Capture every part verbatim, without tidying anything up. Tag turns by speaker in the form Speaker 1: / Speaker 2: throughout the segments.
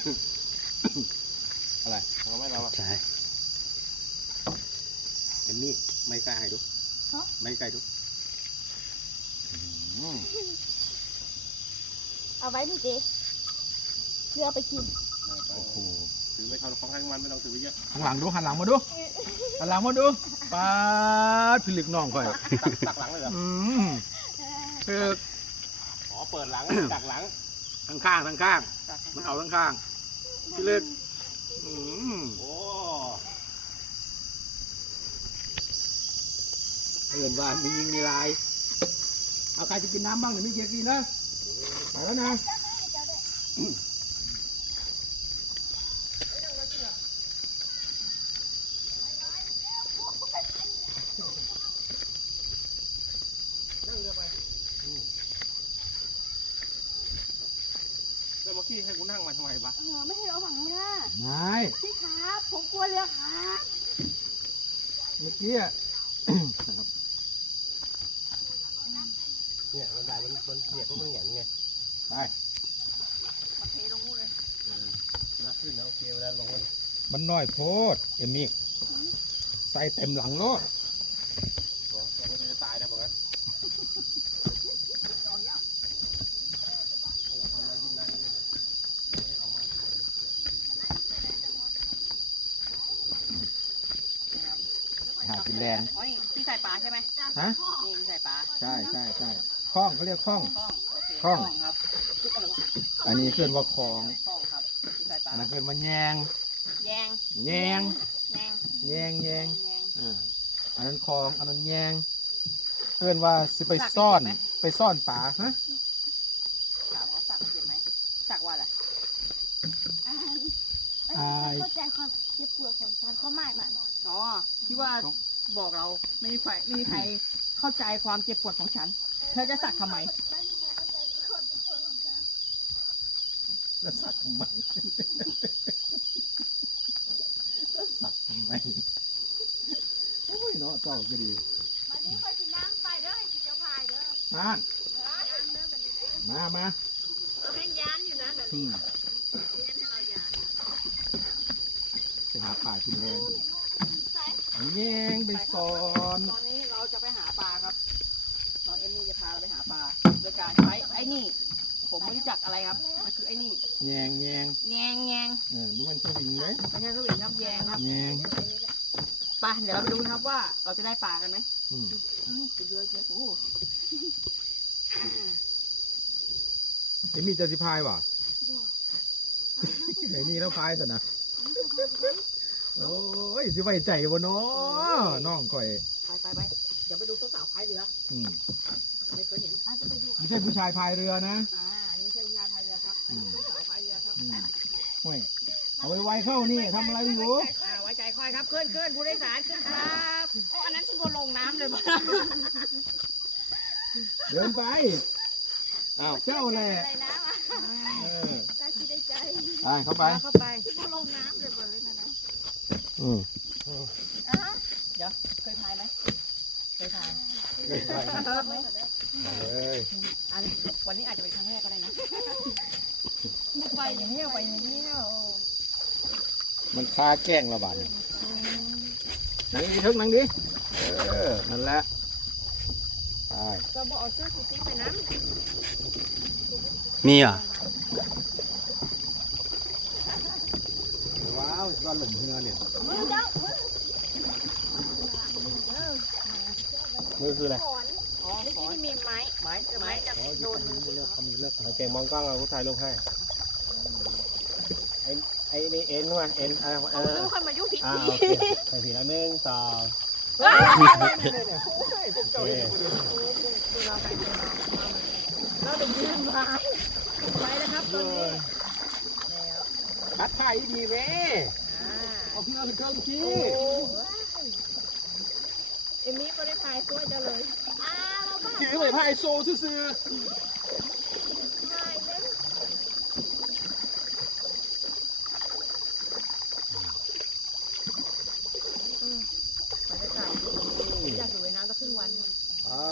Speaker 1: อะไรเราไม่เราอ่ะ
Speaker 2: ใช่
Speaker 1: เห็นนี่ไม่กล้าให้ดูไม่ไกลดู
Speaker 3: เอาไว้นี่เจ๊เรือไปกิน
Speaker 1: โอ้โหถือไปทอนของข้างมันไม่ต้องถือไปเยอะ
Speaker 4: ข้างหลังดูหันหลังมาดูหันหลังมาดูปาดพิลึกน้องค่อย
Speaker 1: ตักตักหลังเลยเหรอ
Speaker 4: อืมคือ
Speaker 1: อ๋อเปิดหลังตักหลัง
Speaker 4: ทั้งข้างทั้งข้างมันเอาทั้งข้างพิลึกอืม
Speaker 1: โอ้
Speaker 4: เพื่อนบ้านมียิงมีลายเอาใครจะกินน้ำบ้างหรือไม่เกียกินนะไปแล้วนะ
Speaker 1: นั่งเรือไปแล้วเมื่อกี้ให้กูนั่งมาทำไมวะ
Speaker 3: เออไม่ให้เราหวังนะ
Speaker 4: นาย
Speaker 3: พี่ครับผมกลัวเรือครับ
Speaker 4: เมื่อกี้อะ
Speaker 1: เนี่ยมันได้มันมันเหยียบเพราะมันเหงียนไง
Speaker 4: ไป
Speaker 3: มาเทลงนู่นเลย
Speaker 1: นักขึ้นนะโอเคเวลาลงมัน
Speaker 4: มันน้อยโพดเอ็มมี่ใส่เต็มหลังโลด
Speaker 1: บอกแกไม่จะตายนะบอกงั้น
Speaker 4: หากินแรง
Speaker 5: อ๋อนี่ที่ใส่ปลาใช่ไหม
Speaker 4: ฮะ
Speaker 5: นี่ที่ใส่ปลา
Speaker 4: ใช่ใช่ใช่คล้องเขาเรียกคล้อง
Speaker 5: คล้องโอเค
Speaker 4: คล้อง
Speaker 5: ครับทุกคน
Speaker 4: อันนี้เคลื่อนว่าคลอง
Speaker 5: คล้องครับที่ใส่ปลา
Speaker 4: อันนั้นเคลื่อนว่าแยง
Speaker 5: แยง
Speaker 4: แยง
Speaker 5: แยง
Speaker 4: แยงแยง
Speaker 5: แยง
Speaker 4: อ่าอันนั้นคลองอันนั้นแยงเคลื่อนว่าสิไปซ่อนไปซ่อนป่าฮะ
Speaker 5: ถามเขาสักเก็บไหมสักว่าอะไร
Speaker 3: อ่านเข้าใจความเจ็บปวดของฉันเขาหมายมัน
Speaker 5: อ๋อที่ว่าบอกเราไม่มีใครไม่มีใครเข้าใจความเจ็บปวดของฉัน เธอจะสักทำไม
Speaker 4: แล้วสักทำไมแล้วสักทำไมโอ้ยเนาะเจ้าก็ดี
Speaker 3: วันนี้ค่อยกินน้ำไปเด้อให้เจ้าพายเด้อ
Speaker 4: มามามา
Speaker 3: เราแม่งยานอยู่นะเดี๋ยว
Speaker 4: อื
Speaker 3: นี้
Speaker 4: ม
Speaker 3: เรียนให้เรายาน
Speaker 4: ไปหาป่ากินแรง
Speaker 3: ใส่
Speaker 4: แยงไปซ่อน
Speaker 5: ตอนนี้เราจะไปหาปลาครับน้องเอมมี่จะพาเราไปหาปลาโดยการใช้ไอ้นี่ ผมไม่รู้จักอะไรครับมันคือไอ้นี่
Speaker 4: แยงแยง
Speaker 5: แยงแยง
Speaker 4: เออมันสวิงไหม
Speaker 5: ไม่ใช่ก็เป็นครับแยงครับ
Speaker 4: แยง
Speaker 5: ไปเดี๋ยวเราไปดูนะครับว่าเราจะได้ปลากันไหม
Speaker 4: อืม
Speaker 5: อืมสุดยอดเลยโอ้โห
Speaker 4: เอ็มมี่จะสิพายว่ะไอ้นี่แล้วพายสินะโอ้ยสิไว้ใจบ่เนาะน้องข่อย
Speaker 5: ไปไปไปเดี๋ยวไปดูสาวๆพายเรือ
Speaker 4: อืม
Speaker 5: ไม่เคยเห็น
Speaker 3: อาจจะไปดู
Speaker 4: ไม่ใช่ผู้ชายพายเรือนะ
Speaker 5: อ่าอันนี้ไม่ใช่ผู้ชายพายเรือครับอันนี้สาวๆพายเรือครับ
Speaker 4: อืมโอ้ยเอาไว้ไว้เข้านี่ทำอะไรอยู่
Speaker 5: อ่าไว้ใจค่อยครับขึ้นขึ้นผู้โดยสารขึ้นครับ
Speaker 3: โอ้อันนั้นชิโบลงน้ำเลยบ้า
Speaker 4: เดินไปอ้าวเจ้าแหละ
Speaker 3: อะไรนะวะ
Speaker 4: เออ
Speaker 3: ตาคิดในใจ
Speaker 4: ไปเข้าไป
Speaker 5: เข้าไป
Speaker 3: ชิโบลงน้ำเลยบ่เลยนะนะ
Speaker 4: อืม
Speaker 3: อ่ะ
Speaker 5: เดี๋ยวเคยพายไหมเคยพาย
Speaker 4: เลย
Speaker 5: อันวันนี้อาจจะเป็นครั้งแรกก็ได้นะ
Speaker 3: ไปอย่างเงี้ยไปอย่างเงี้ย
Speaker 4: มันคาแกล้งระบาดนั่งดิทึกนั่งดิเออนั่นแหละไป
Speaker 3: เราบอกเอาเสื้อสีสีไปน้
Speaker 2: มีเหรอ่ะ
Speaker 4: ว้าวว่าหล่มเรือเนี่ย
Speaker 3: ำมือเจ้ามือ
Speaker 1: มือคืออะไร
Speaker 3: ถอนอ๋อเมื่อกี้นี่มีไม้
Speaker 5: ไม้
Speaker 3: ไม้จากโดนมือ
Speaker 4: เลือกเขามีเลือก
Speaker 1: เอาเก่งมองกล้องเอากูถ่ายรูปให้ไอ้ไอ้นี่เอ็นว่ะเอ็นเออเอ
Speaker 3: เอา
Speaker 1: อ
Speaker 3: ตู้คนมายุ่ผิด
Speaker 1: อ่า
Speaker 3: ที
Speaker 1: โอเคใส่ผิดแล้วหนึ่งสอง โอเค
Speaker 3: เราจะยืนไม้
Speaker 5: ไม้นะครับตอนนี้แล้ว
Speaker 4: คัดไผ่ดีเว้
Speaker 5: อ่า
Speaker 4: เอาเพื่อขึ้นเครื่องชี้
Speaker 3: เอมี่ก็ได้พายตัวจะเลยอ่าเราบ้า
Speaker 4: ถือไผ่ไผ่โซ่ซื่อ
Speaker 3: พายเล่น
Speaker 5: บรรยากาศดีอยากอยู่ในน้ำสักครึ่งวัน
Speaker 4: ๆอ่า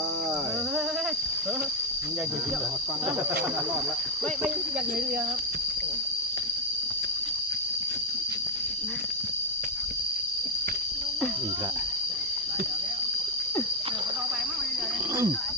Speaker 4: มึงอยากกินเหรอฟังแล้วรอดแล้ว
Speaker 5: ไม่ไม่อยากอยู่ในเรือครับ
Speaker 4: อีกละ
Speaker 5: เออพอต่อไปมากเลยเดี๋ยว